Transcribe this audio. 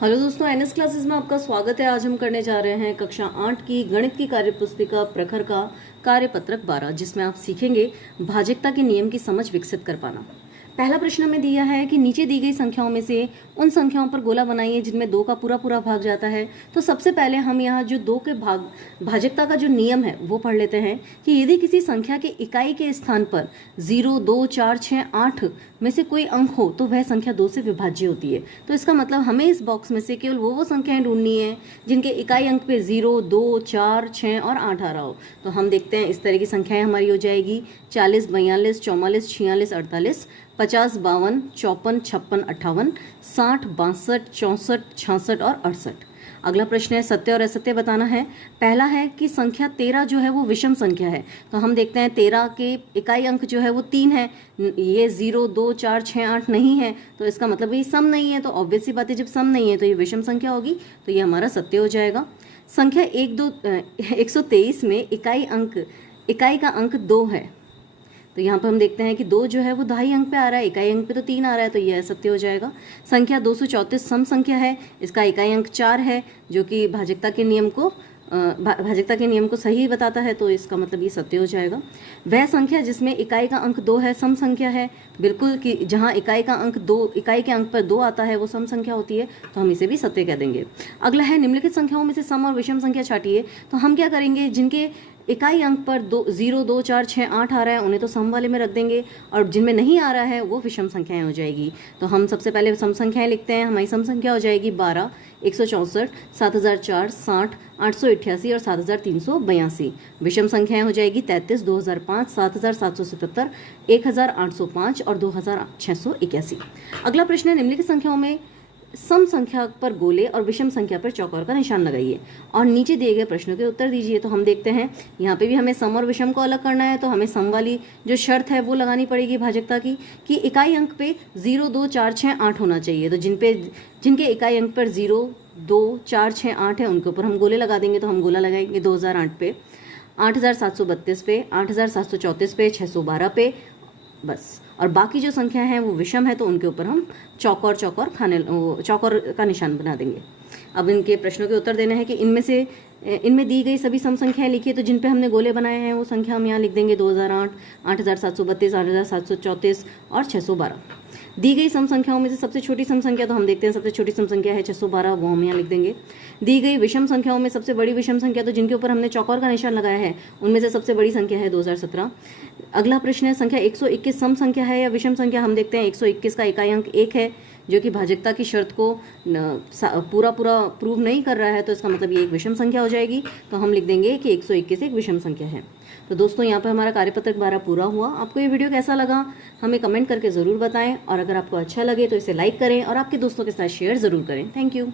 Hello दोस्तों, NS classes में आपका स्वागत है। आज हम करने जा रहे हैं कक्षा 8 की गणित की कार्यपुस्तिका प्रखर का कार्यपत्रक 12, जिसमें आप सीखेंगे भाजकता के नियम की समझ विकसित कर पाना। पहला प्रश्न हमें दिया है कि नीचे दी गई संख्याओं में से उन संख्याओं पर गोला बनाइए जिनमें 2 का पूरा पूरा भाग जाता है। तो सबसे पहले हम यहाँ जो 2 के भाजकता का जो नियम है वो पढ़ लेते हैं कि यदि किसी संख्या के इकाई के स्थान पर 0, 2, 4, 6, 8 में से कोई अंक हो तो वह संख्या 2 से विभाज्य होती है। तो इसका मतलब हमें इस बॉक्स में से केवल वो संख्याएं ढूंढनी है जिनके इकाई अंक पे 0, 2, 4, 6 और 8 आ रहा हो। तो हम देखते हैं इस तरह की संख्याएं हमारी हो जाएगी 40, 42, 44, 46, 48, 50, 52, 54, 56, 58, 60, 62, 64, 66 और 68। अगला प्रश्न है सत्य और असत्य बताना है। पहला है कि संख्या 13 जो है वो विषम संख्या है। तो हम देखते हैं 13 के इकाई अंक जो है वो 3 है। ये 0, 2, 4, 6, 8 नहीं है, तो इसका मतलब ये सम नहीं है। तो ऑब्वियस सी बात है, जब सम नहीं है तो ये विषम संख्या होगी, तो ये हमारा सत्य हो जाएगा। संख्या 123 में इकाई का अंक 2 है। तो यहाँ पर हम देखते हैं कि 2 जो है वो दहाई अंक पे आ रहा है, इकाई अंक पे तो 3 आ रहा है, तो यह असत्य हो जाएगा। संख्या 234 सम संख्या है, इसका इकाई अंक 4 है, जो कि भाजकता के नियम को सही बताता है, तो इसका मतलब ये सत्य हो जाएगा। वह संख्या जिसमें इकाई का अंक 2 है सम संख्या है, बिल्कुल कि जहाँ इकाई के अंक पर 2 आता है वो सम संख्या होती है, तो हम इसे भी सत्य कह देंगे। अगला है निम्नलिखित संख्याओं में से सम और विषम संख्या छांटिए। तो हम क्या करेंगे, जिनके इकाई अंक पर 0, 2, 4, 6, 8 आ रहा है उन्हें तो सम वाले में रख देंगे, और जिनमें नहीं आ रहा है वो विषम संख्याएं हो जाएगी। तो हम सबसे पहले सम संख्याएं लिखते हैं। हमारी सम संख्या हो जाएगी 12, 164, 7004, 60, 888 और 7382। विषम संख्याएं हो जाएगी 33, 2005, 7777, 1805 और 2681। अगला प्रश्न है निम्नलिखित संख्याओं में सम संख्या पर गोले और विषम संख्या पर चौकोर का निशान लगाइए और नीचे दिए गए प्रश्नों के उत्तर दीजिए। तो हम देखते हैं यहाँ पे भी हमें सम और विषम को अलग करना है, तो हमें सम वाली जो शर्त है वो लगानी पड़ेगी भाजकता की, कि इकाई अंक पे 0, 2, 4, 6, 8 होना चाहिए। तो जिनके इकाई अंक पर 0, 2, 4, 6, 8 है उनके ऊपर हम गोले लगा देंगे। तो हम गोला लगाएंगे 2008 पे, 8732 पे, 8734 पे, 612 पे, बस। और बाकी जो संख्या है वो विषम है, तो उनके ऊपर हम चौकोर का निशान बना देंगे। अब इनके प्रश्नों के उत्तर देना है कि इनमें दी गई सभी सम संख्याएं लिखिए। तो जिन पे हमने गोले बनाए हैं वो संख्या हम यहाँ लिख देंगे 2008, 8732, 8734 और 612। दी गई सम संख्याओं में से सबसे छोटी सम संख्या, तो हम देखते हैं सबसे छोटी सम संख्या है 612, वो हम यहाँ लिख देंगे। दी गई विषम संख्याओं में सबसे बड़ी विषम संख्या, तो जिनके ऊपर हमने चौकोर का निशान लगाया है उनमें से सबसे बड़ी संख्या है 2017। अगला प्रश्न है संख्या 121 सम संख्या है या विषम संख्या। हम देखते हैं 121 का इकाई अंक 1 है, जो कि भाजकता की शर्त को पूरा प्रूव नहीं कर रहा है, तो इसका मतलब ये एक विषम संख्या हो जाएगी। तो हम लिख देंगे कि 121 एक विषम संख्या है। तो दोस्तों, यहाँ पर हमारा कार्यपत्रक 12 पूरा हुआ। आपको ये वीडियो कैसा लगा हमें कमेंट करके ज़रूर बताएं, और अगर आपको अच्छा लगे तो इसे लाइक करें और आपके दोस्तों के साथ शेयर ज़रूर करें। Thank you.